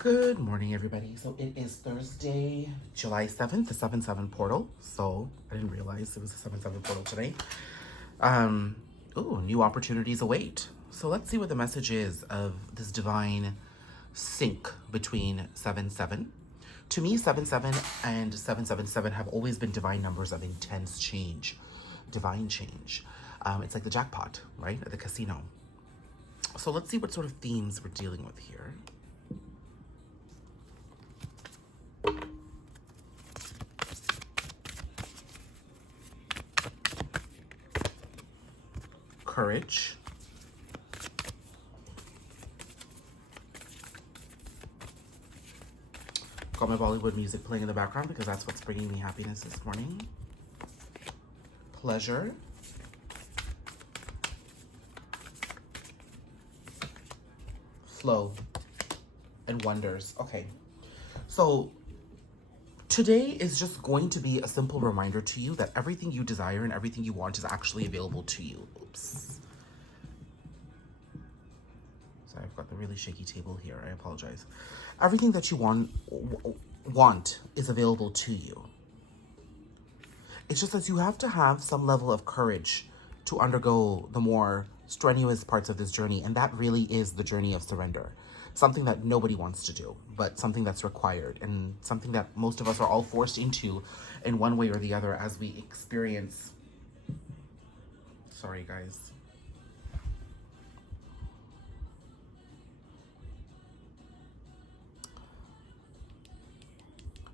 Good morning, everybody. So it is Thursday, July 7th, the 7-7 portal. So I didn't realize it was the 7-7 portal today. New opportunities await. So let's see what the message is of this divine sync between 7-7. To me, 7-7 and 7-7-7 have always been divine numbers of intense change, divine change. It's like the jackpot, right, at the casino. So let's see what sort of themes we're dealing with here. Courage. Got my Bollywood music playing in the background because that's what's bringing me happiness this morning. Pleasure. Flow. And wonders. Okay. So today is just going to be a simple reminder to you that everything you desire and everything you want is actually available to you. Oops. Sorry, I've got the really shaky table here. I apologize. Everything that you want is available to you. It's just that you have to have some level of courage to undergo the more strenuous parts of this journey, and that really is the journey of surrender. Something that nobody wants to do, but something that's required, and something that most of us are all forced into in one way or the other as we experience. Sorry, guys.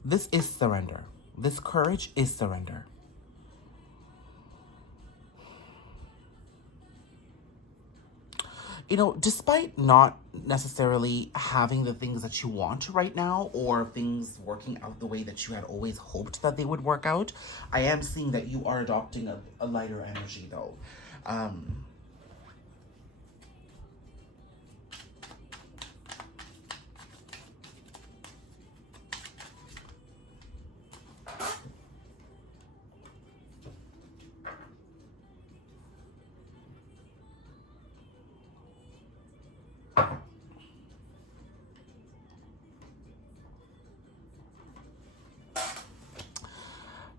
This is surrender. This courage is surrender. You know, despite not necessarily having the things that you want right now or things working out the way that you had always hoped that they would work out, I am seeing that you are adopting a lighter energy though.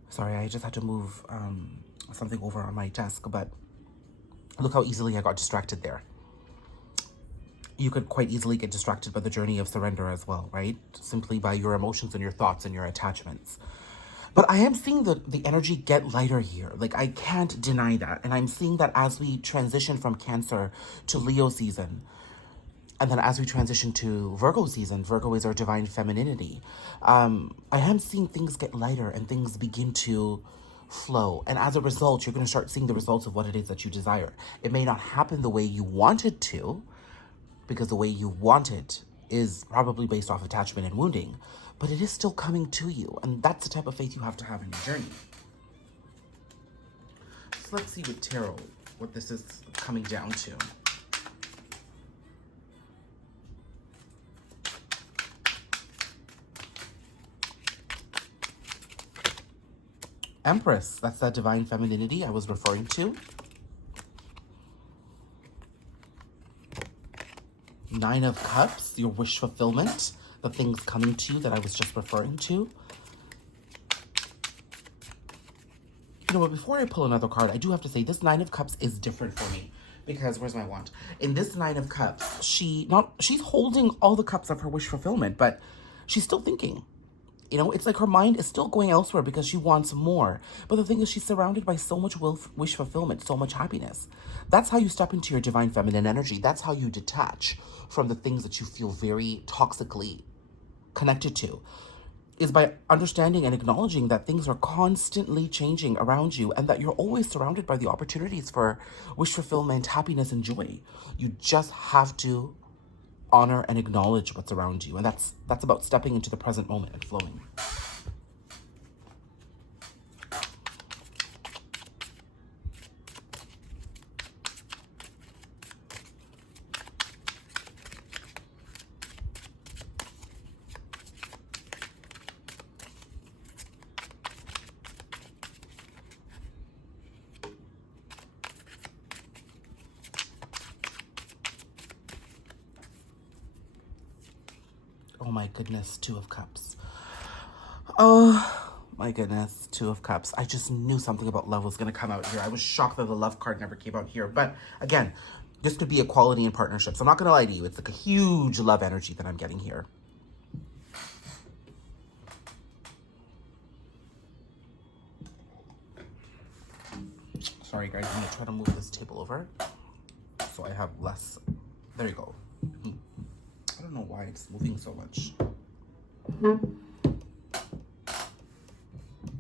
Sorry, I just had to move something over on my desk, but look how easily I got distracted there. You could quite easily get distracted by the journey of surrender as well, right? Simply by your emotions and your thoughts and your attachments. But I am seeing the energy get lighter here. Like, I can't deny that. And I'm seeing that as we transition from Cancer to Leo season, and then as we transition to Virgo season, Virgo is our divine femininity. I am seeing things get lighter and things begin to flow. And as a result, you're going to start seeing the results of what it is that you desire. It may not happen the way you want it to, because the way you want it is probably based off attachment and wounding, but it is still coming to you. And that's the type of faith you have to have in your journey. So let's see with tarot what this is coming down to. Empress, that's that divine femininity I was referring to. Nine of Cups, your wish fulfillment, the things coming to you that I was just referring to. You know what, before I pull another card, I do have to say this Nine of Cups is different for me. Because, where's my wand? In this Nine of Cups, she's holding all the cups of her wish fulfillment, but she's still thinking. You know, it's like her mind is still going elsewhere because she wants more. But the thing is, she's surrounded by so much wish fulfillment, so much happiness. That's how you step into your divine feminine energy. That's how you detach from the things that you feel very toxically connected to, is by understanding and acknowledging that things are constantly changing around you and that you're always surrounded by the opportunities for wish fulfillment, happiness, and joy. You just have to honor and acknowledge what's around you. And that's about stepping into the present moment and flowing. my goodness, Two of Cups. Oh my goodness, Two of Cups. I just knew something about love was going to come out here. I was shocked that the love card never came out here. But again, this could be equality in partnerships. I'm not going to lie to you. It's like a huge love energy that I'm getting here. Sorry, guys. I'm going to try to move this table over so I have less. There you go. I don't know why it's moving so much.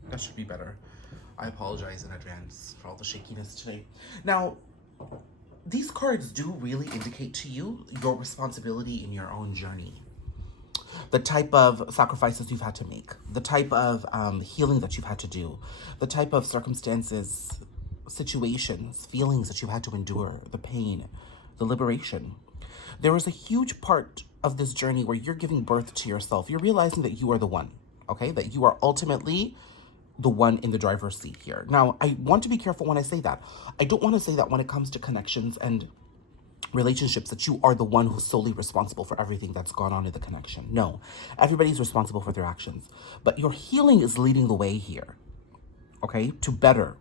That should be better. I apologize in advance for all the shakiness today. Now, these cards do really indicate to you your responsibility in your own journey. The type of sacrifices you've had to make. The type of healing that you've had to do. The type of circumstances, situations, feelings that you've had to endure. The pain, the liberation. There is a huge part of this journey where you're giving birth to yourself. You're realizing that you are the one, okay? That you are ultimately the one in the driver's seat here. Now, I want to be careful when I say that. I don't want to say that when it comes to connections and relationships that you are the one who's solely responsible for everything that's gone on in the connection. No, everybody's responsible for their actions. But your healing is leading the way here, okay? To better,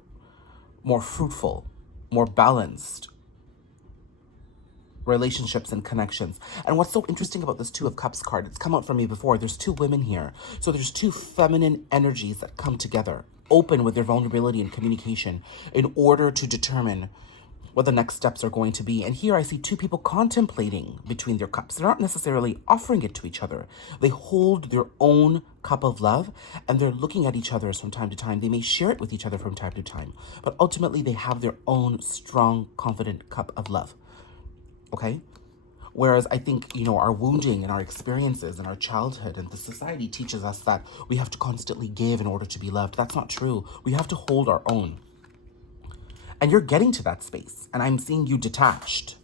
more fruitful, more balanced relationships and connections. And what's so interesting about this Two of Cups card, it's come out for me before, there's two women here. So there's two feminine energies that come together, open with their vulnerability and communication in order to determine what the next steps are going to be. And here I see two people contemplating between their cups. They're not necessarily offering it to each other. They hold their own cup of love and they're looking at each other from time to time. They may share it with each other from time to time, but ultimately they have their own strong, confident cup of love. Okay? Whereas I think, you know, our wounding and our experiences and our childhood and the society teaches us that we have to constantly give in order to be loved. That's not true. We have to hold our own. And you're getting to that space. And I'm seeing you detached.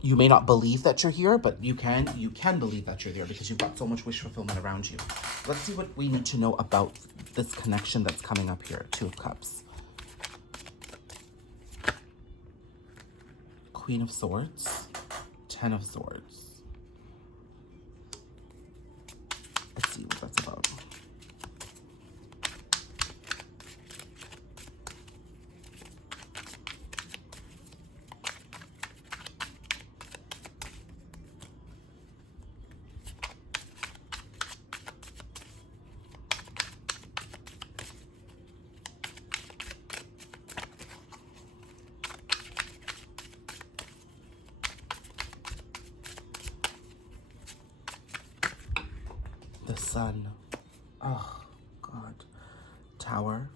You may not believe that you're here, but you can believe that you're there because you've got so much wish fulfillment around you. Let's see what we need to know about this connection that's coming up here. Two of Cups. Queen of Swords, Ten of Swords. Let's see what that's about. The Sun. Oh, God. Tower.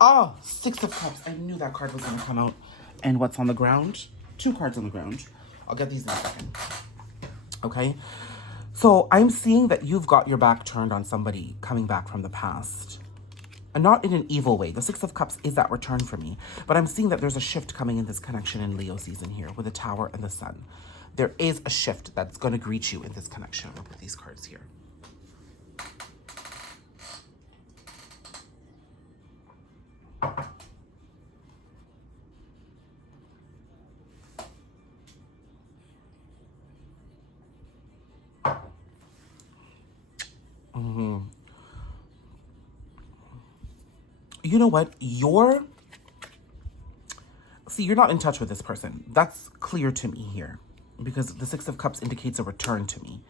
Oh, Six of Cups. I knew that card was going to come out. And what's on the ground? Two cards on the ground. I'll get these in a second. Okay? So I'm seeing that you've got your back turned on somebody coming back from the past. And not in an evil way. The Six of Cups is that return for me. But I'm seeing that there's a shift coming in this connection in Leo season here with the Tower and the Sun. There is a shift that's going to greet you in this connection. Look at these cards here. You know what? You're not in touch with this person. That's clear to me here because the Six of Cups indicates a return to me.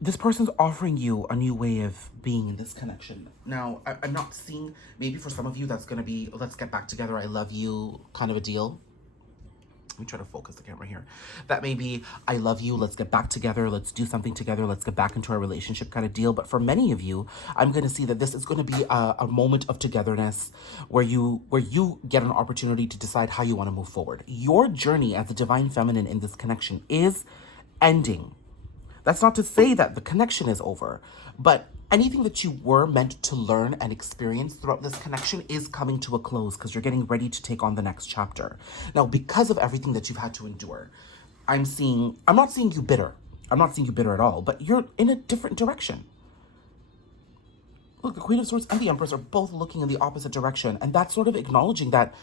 This person's offering you a new way of being in this connection. Now, I'm not seeing, maybe for some of you, that's going to be, let's get back together, I love you kind of a deal. Let me try to focus the camera here. That may be, I love you, let's get back together, let's do something together, let's get back into our relationship kind of deal. But for many of you, I'm going to see that this is going to be a moment of togetherness where you get an opportunity to decide how you want to move forward. Your journey as a divine feminine in this connection is ending. That's not to say that the connection is over, but anything that you were meant to learn and experience throughout this connection is coming to a close because you're getting ready to take on the next chapter. Now, because of everything that you've had to endure, I'm not seeing you bitter. I'm not seeing you bitter at all, but you're in a different direction. Look, the Queen of Swords and the Empress are both looking in the opposite direction, and that's sort of acknowledging that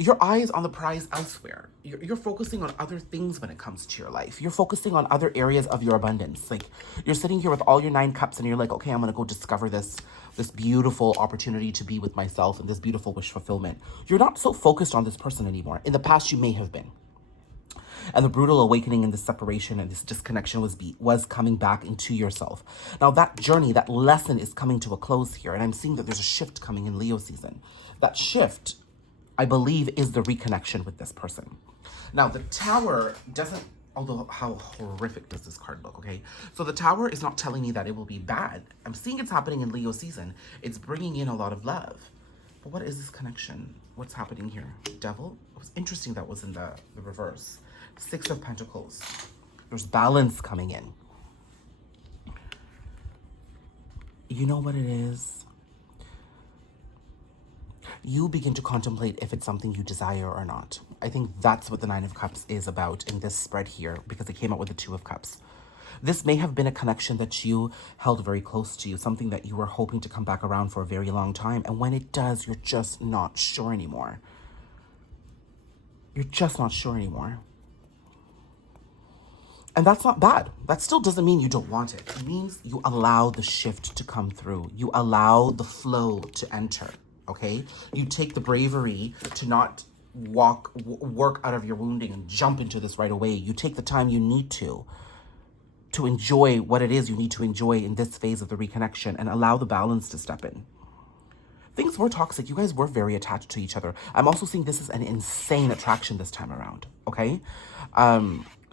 your eye is on the prize elsewhere. You're focusing on other things when it comes to your life. You're focusing on other areas of your abundance. Like, you're sitting here with all your 9 cups and you're like, okay, I'm going to go discover this beautiful opportunity to be with myself and this beautiful wish fulfillment. You're not so focused on this person anymore. In the past, you may have been. And the brutal awakening and this separation and this disconnection was coming back into yourself. Now that journey, that lesson is coming to a close here. And I'm seeing that there's a shift coming in Leo season. That shift, I believe, is the reconnection with this person. Now the Tower doesn't, although how horrific does this card look, okay? So the Tower is not telling me that it will be bad. I'm seeing it's happening in Leo season. It's bringing in a lot of love. But what is this connection? What's happening here? Devil? It was interesting that was in the reverse. 6 of Pentacles. There's balance coming in. You know what it is? You begin to contemplate if it's something you desire or not. I think that's what the 9 of Cups is about in this spread here, because it came out with the 2 of Cups. This may have been a connection that you held very close to you, something that you were hoping to come back around for a very long time. And when it does, you're just not sure anymore. You're just not sure anymore. And that's not bad. That still doesn't mean you don't want it. It means you allow the shift to come through. You allow the flow to enter, okay? You take the bravery to not work out of your wounding and jump into this right away. You take the time you need to enjoy what it is you need to enjoy in this phase of the reconnection and allow the balance to step in. Things were toxic. You guys were very attached to each other. I'm also seeing this is an insane attraction this time around, okay?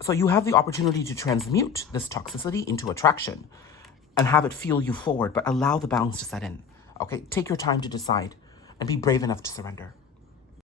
So you have the opportunity to transmute this toxicity into attraction and have it fuel you forward, but allow the balance to set in, okay? Take your time to decide and be brave enough to surrender.